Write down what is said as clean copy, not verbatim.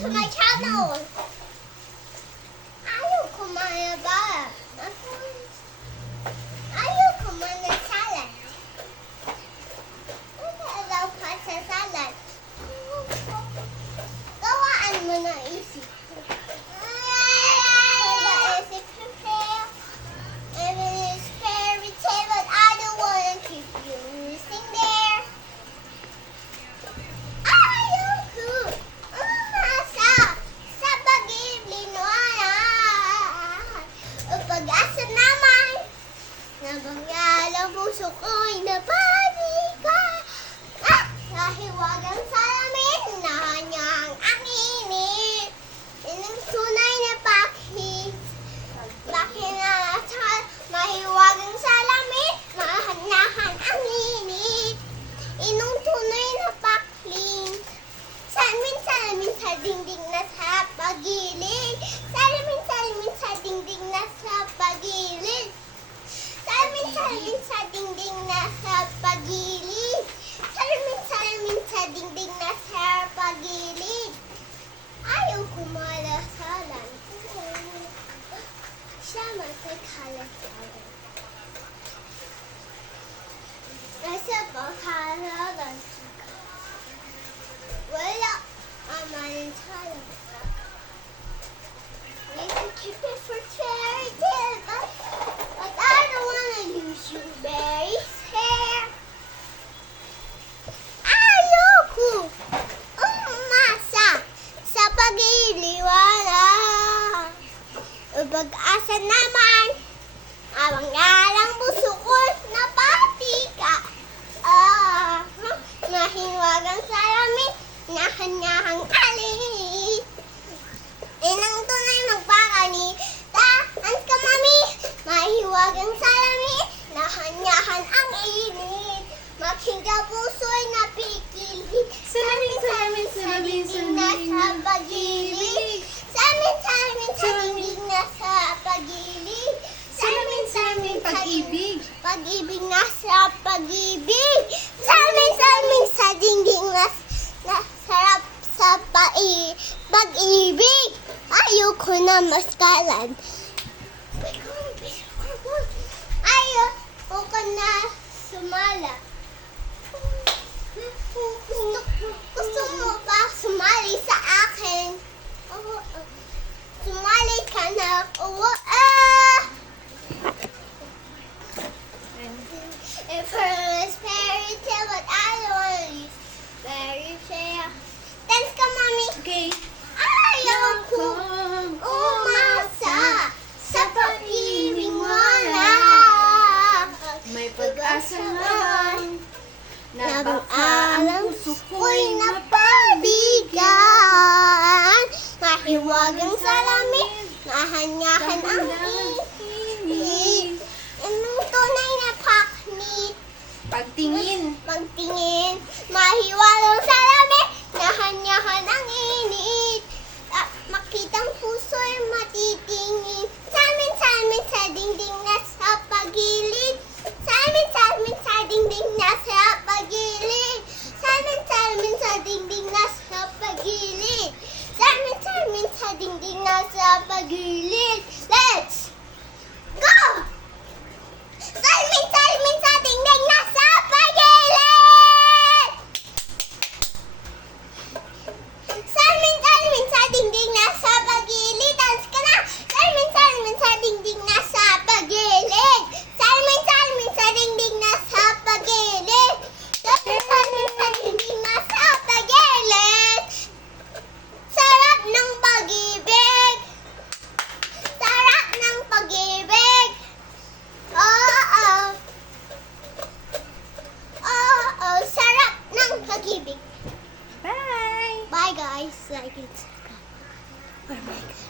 to my channel. Ayaw kumain ba? Ayaw kumain ng salad. Ayaw pa sa salad. Gawaan mo na isip. Isip prepare. Even it's fairy tale, but I don't wanna keep you sitting there. Ayaw ko umasa sa pag-ibig wala. O pag-asa naman na bangyalang puso ko'y nabalikan. Nahiwagang salamin na hanyang ang init. Yan ang tunay na pakis. Bakit na mahiwagang salamin, mahanahan ang init. Inong tunay na pakling. Salamin sa dingding na sa pagilid. Salamin sa dingding na sa pagilid. Salamin sa dingding na sa pagilid. Salamin sa dingding na sa pagilid. Ayaw kumalasalan. Siya magkakalasalan. Nasa pagkalagan. Wala amanin talaga. Need to keep it for fairy tale, but I don't wanna lose you, berries hair. Ayoko umasa sa pag-iliwanag. O pag-asa naman, abang ngalang puso ko na patika. Mahiwagang salamin, nahanyahang alit. Inang tunay magpakani, taan ka mami. Mahiwagang salamin, nahanyahan ang init. Makhinga puso'y napikilig. Salamin sa dingding na sa pag-ibig. Salamin sa dingding na sa pag-ibig. Salamin Pag-ibig. pag-ibig na sa pag-ibig. Salamin sa dingding na sarap sa pag-ibig. Ayoko na maskalan. Ayoko na sumala. Gusto mo ba sumali sa akin? Sumali ka na. If her is fairy tale, but I don't wanna use fairy tale. Dance ka, mami. Okay. Ayaw ko umasa sa pag-ibig wala. May pag-asa naman na baka ang puso ko'y ko'y napabigan. Mahiwagang salamin, nahanyahan ang init. Anong tunay na paknit? Pagtingin. Pagtingin, mahiwagang salamin, nahanyahan ang init. Makitang puso'y matitingin. Salamin sa dingding na sa pagilid. Salamin sa dingding na sa pagilid. Salamin sa dingding na sa pagilid. Salamin sa dingding na sa pagilid. Let's go! Salamin sa dingding na sa pagilid! Salamin sa dingding na sa pagilid. Dance ka na! Salamin sa dingding na sa pagilid. Salamin sa dingding na sa pagilid. Salamin sa dingding na sa pagilid. Sarap ng pag-ibig. Sarap ng pag-ibig. Sarap ng pag-ibig. Bye. Bye guys. Like it. Oh my God.